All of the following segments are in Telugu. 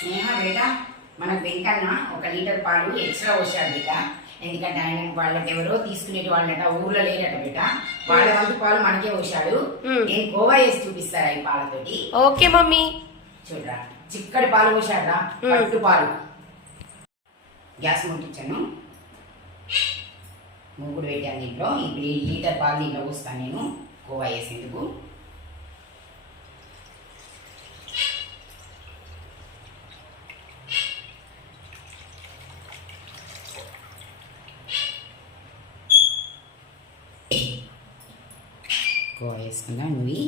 స్నేహ బేట మనకు వెంకన్న 1 లీటర్ పాలు ఎక్స్ట్రా పోసాడు బేట. ఎందుకంటే ఆయన వాళ్ళకి ఎవరో తీసుకునేటి వాళ్ళట ఊర్లో లేరట బేట. వాళ్ళ వంతు పాలు మనకే పోసాడు. నేను కోవా వేసి చూపిస్తారా ఈ పాలతోటి? Okay mummy. చూడరా చిక్కడి పాలు పోసాడరా, పట్టు పాలు. గ్యాస్ ముట్టించాను, మూగుడు పెట్టాను దీంట్లో. ఇప్పుడు ఈ లీటర్ పాలు దీంట్లో పోస్తాను నేను కోవా వేసేందుకు. కోవా వేసుకున్నా నువ్వు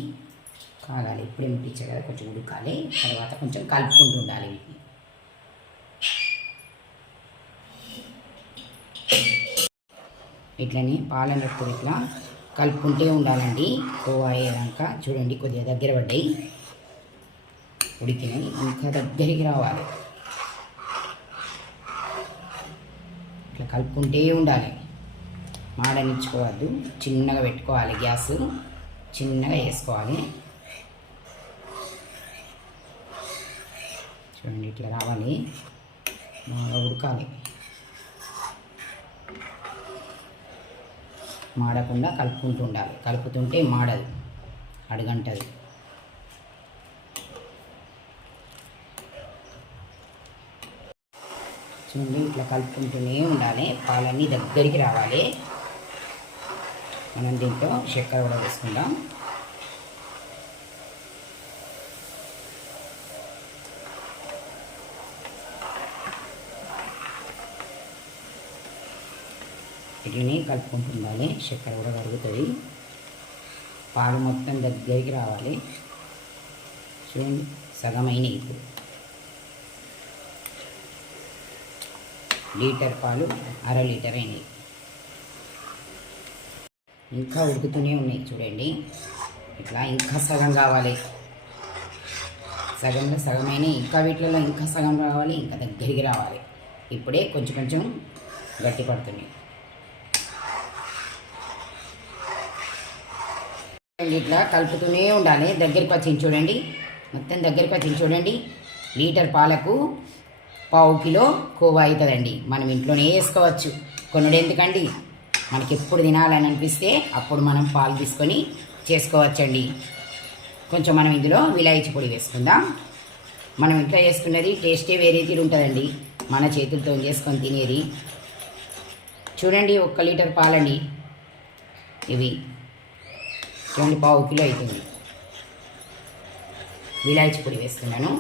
కాగాలి. ఇప్పుడే ముట్టించా కదా, కొంచెం ఉడకాలి. తర్వాత కొంచెం కలుపుకుంటూ ఉండాలి వీటిని. ఇట్లని పాలనప్పుడు ఇట్లా కలుపుకుంటే ఉండాలండి. కోవా అయ్యేదాకా చూడండి, కొద్దిగా దగ్గర పడ్డాయి, ఉడికినాయి. ఇంకా దగ్గరికి రావాలి. ఇట్లా కలుపుకుంటే ఉండాలి, మాడనిచ్చుకోవద్దు. చిన్నగా పెట్టుకోవాలి, గ్యాస్ చిన్నగా వేసుకోవాలి. చూడండి ఇట్లా రావాలి, బాగా ఉడకాలి. మాడకుండా కలుపుకుంటూ ఉండాలి. కలుపుతుంటే మాడదు, అడుగంటది. చూడండి ఇట్లా కలుపుకుంటూనే ఉండాలి. పాలన్నీ దగ్గరికి రావాలి. మనం దీంట్లో చక్కెర కూడా వేసుకుందాం. వీటిని కలుపుకుంటూ ఉండాలి. చక్కెర కూడా కరుగుతుంది. పాలు మొత్తం దగ్గరికి రావాలి. చూడండి సగమైన ఇప్పుడు లీటర్ పాలు 1/2 లీటర్ అయినాయి. ఇంకా ఉడుకుతూనే ఉన్నాయి చూడండి. ఇట్లా ఇంకా సగం కావాలి. సగంలో సగమైన ఇంకా వీటిలో ఇంకా సగం రావాలి, ఇంకా దగ్గరికి రావాలి. ఇప్పుడే కొంచెం కొంచెం గట్టి పడుతున్నాయి. ఇట్లా కలుపుతూనే ఉండాలి. దగ్గరికి వచ్చింది చూడండి, మొత్తం దగ్గరికి వచ్చింది చూడండి. లీటర్ పాలకు 1/2 కిలో కోవా అవుతుందండి. మనం ఇంట్లోనే వేసుకోవచ్చు. కొనుడు ఎందుకండి, మనకి ఎప్పుడు తినాలని అనిపిస్తే అప్పుడు మనం పాలు తీసుకొని చేసుకోవచ్చండి. కొంచెం మనం ఇందులో విలాయచీ పొడి వేసుకుందాం. మనం ఇంట్లో చేసుకున్నది టేస్టే వేరే తీరు ఉంటుందండి, మన చేతులతో చేసుకొని తినేది. చూడండి 1 లీటర్ పాలండి ఇవి. చూడండి 1/2 కిలో అవుతుంది. విలాయచీ పొడి వేస్తున్నాను.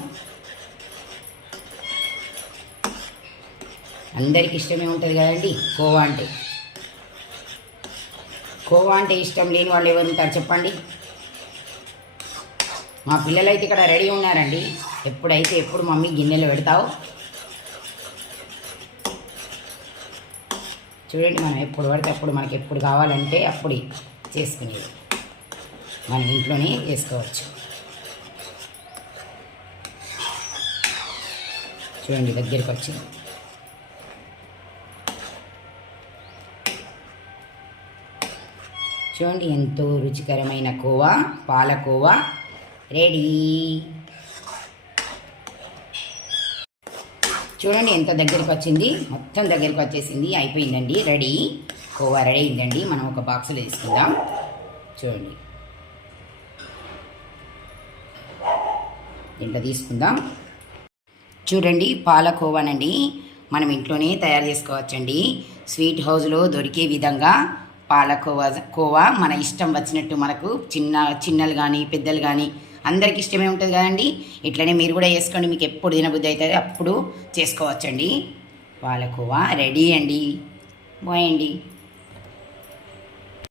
అందరికి ఇష్టమే ఉంటుంది కదండి కోవా అంటే. కోవా అంటే ఇష్టం లేని వాళ్ళు ఎవరు ఉంటారు చెప్పండి? మా పిల్లలైతే ఇక్కడ రెడీ ఉన్నారండి. ఎప్పుడు మమ్మీ గిన్నెలు పెడతావు? చూడండి మనం ఎప్పుడు పడితే అప్పుడు మనకి ఎప్పుడు కావాలంటే అప్పుడు చేసుకునేది. మనం ఇంట్లోనే చేసుకోవచ్చు. చూడండి దగ్గరికి వచ్చి చూడండి ఎంతో రుచికరమైన కోవా, పాలకోవా రెడీ. చూడండి ఎంత దగ్గరికి వచ్చింది, మొత్తం దగ్గరికి వచ్చేసింది. అయిపోయిందండి, రెడీ. కోవా రెడీ అయిందండి. మనం ఒక బాక్సులో తీసుకుందాం. చూడండి ఇంట్లో తీసుకుందాం. చూడండి పాలకోవానండి, మనం ఇంట్లోనే తయారు చేసుకోవచ్చండి. స్వీట్ హౌస్లో దొరికే విధంగా కోవా మన ఇష్టం వచ్చినట్టు, మనకు చిన్నలు కానీ పెద్దలు కానీ అందరికి ఇష్టమే ఉంటుంది కదండి. ఇట్లనే మీరు కూడా చేసుకోండి. మీకు ఎప్పుడు తినబుద్ధి అవుతుంది అప్పుడు చేసుకోవచ్చండి. పాలకోవా రెడీ అండి. బాయ్ అండి.